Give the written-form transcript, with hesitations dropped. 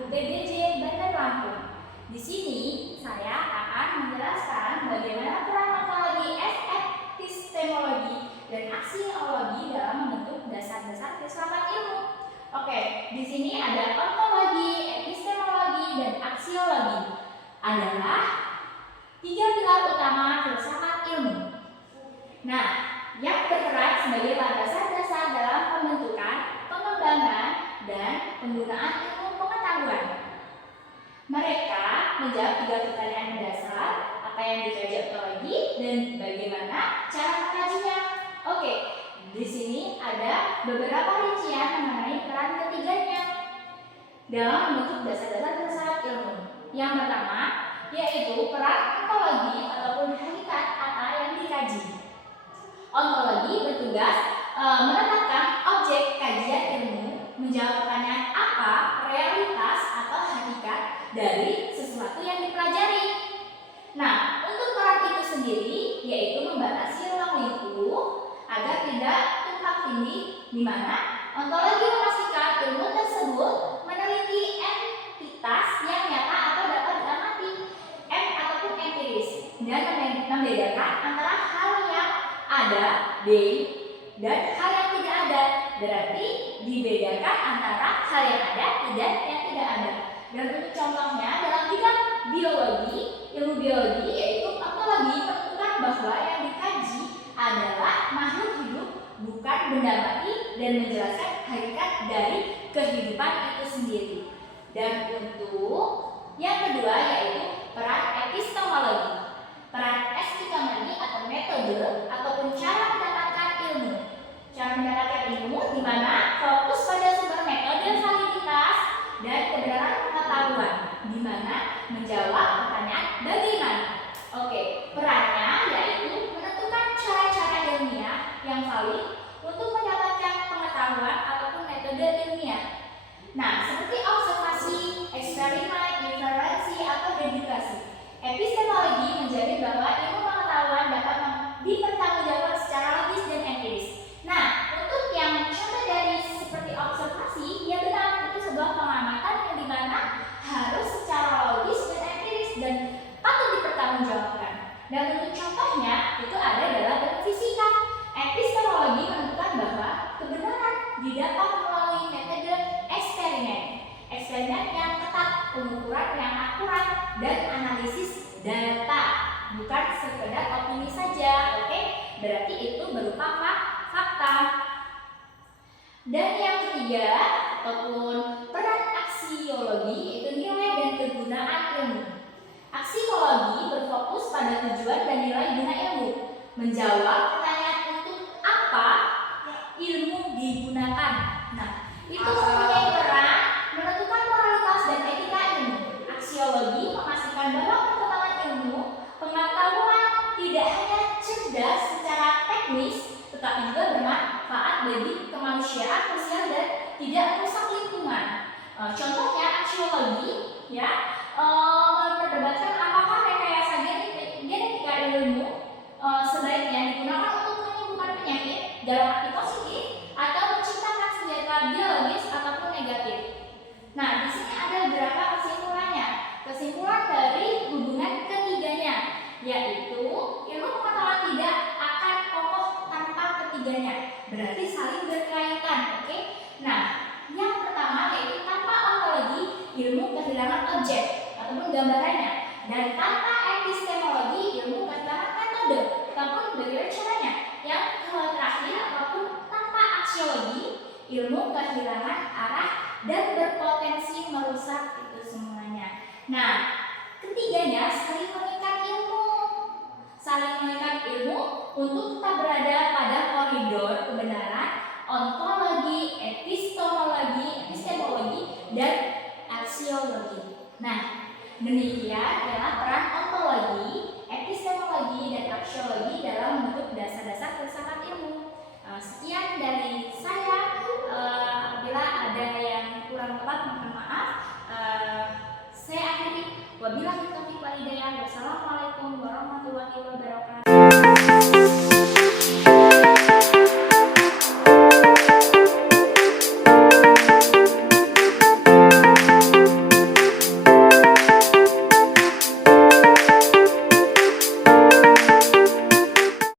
UPBJ Bandar Lampung. Di sini saya akan menjelaskan bagaimana peran ontologi, epistemologi, dan aksiologi dalam membentuk dasar-dasar filsafat ilmu. Oke, di sini ada ontologi, epistemologi, dan aksiologi adalah tiga pilar utama filsafat ilmu. Nah, yang berperan sebagai landasan-dasar dalam pembentukan, pengembangan, dan penggunaan ilmu pengetahuan. Mereka menjawab tiga pertanyaan mendasar: apa yang dikaji ontologi dan bagaimana cara mengkajinya. Oke, di sini ada beberapa rincian mengenai peran ketiganya dalam membentuk dasar-dasar filsafat ilmu. Yang pertama yaitu peran ontologi ataupun hakikat apa yang dikaji. Ontologi bertugas menetapkan objek kajian ilmu, menjawab pertanyaan apa, realitas atau hakikat dari sesuatu yang dipelajari. Nah, untuk peran itu sendiri yaitu membatasi ruang lingkup agar tidak tumpang tindih, di mana ontologi memastikan ilmu tersebut meneliti entitas yang nyata atau dapat diamati, ataupun empiris, dan membedakan antara hal yang ada, B, dan hal yang tidak ada. Berarti dibedakan antara hal yang ada dan yang tidak ada. Dan untuk contohnya dalam bidang biologi, ilmu biologi yaitu ontologi menentukan bahwa yang dikaji adalah makhluk hidup, bukan benda mati, dan menjelaskan hakikat dari kehidupan itu sendiri. Dan untuk yang kedua yaitu peran epistemologi. Peran epistemologi atau metode ataupun cara mendapatkan ilmu. Cara mendapatkan ilmu di mana fokus pada sumber metode validitas dan kebenaran pengetahuan, di mana menjawab pertanyaan bagaimana. Oke, perannya yaitu menentukan cara-cara ilmiah yang valid untuk mendapatkan pengetahuan ataupun metode ilmiah. Nah, seperti observasi, eksperimen, inferensi, atau dedukasi. Epistemologi menjamin bahwa ilmu pengetahuan dapat dipertanggungjawabkan secara logis dan empiris. Nah, untuk yang contoh dari seperti observasi, ya benar, itu sebuah pengamatan yang dimana harus secara logis dan empiris dan patut dipertanggungjawabkan. Dan untuk contohnya itu ada dalam fisika. Epistemologi menentukan bahwa kebenaran didapat melalui metode eksperimen. Eksperimen yang ketat, pengukuran yang akurat, dan analisis data, bukan sekedar opini saja. Oke, berarti itu berupa fakta. Dan yang ketiga ataupun peran aksiologi yaitu nilai dan kegunaan ilmu. Aksiologi berfokus pada tujuan dan nilai guna ilmu, menjawab pertanyaan untuk apa ilmu digunakan. Nah, itu mempunyai peran menentukan moralitas dan etika ilmu. Aksiologi memastikan bahwa perkembangan ilmu pengetahuan tidak hanya cerdas secara teknis, tetapi juga bermanfaat bagi kemanusiaan sosial dan tidak merusak lingkungan. Contohnya aksiologi ya memperdebatkan apakah rekayasa genetika ilmu sebaiknya digunakan untuk menyembuhkan penyakit dalam arti positif atau menciptakan senjata biologis ataupun negatif. Nah, di sini ada beberapa kesimpulannya. Kesimpulan dari hubungan ketiganya yaitu ilmu pengetahuan tidak akan kokoh tanpa ketiganya. Berarti saling berkaitan, oke? Nah, yang pertama yaitu tanpa ontologi ilmu kehilangan objek ataupun gambarannya, dan tanpa epistemologi ilmu kehilangan metode ataupun bagaimana caranya. Yang terakhir ataupun tanpa aksiologi ilmu kehilangan arah dan berpotensi merusak itu semuanya. Nah, ketiganya saling mengikat ilmu. Saling mengikat ilmu untuk tetap berada pada koridor kebenaran ontologi, epistemologi, dan aksiologi. Nah, demikian adalah peran ontologi, epistemologi, dan aksiologi dalam membentuk dasar-dasar filsafat ilmu. Sekian dari saya. Bila ada yang kurang tepat, mohon maaf. Saya akhiri. Wabillahi taufiq wal hidayah. Wassalamualaikum warahmatullahi wabarakatuh.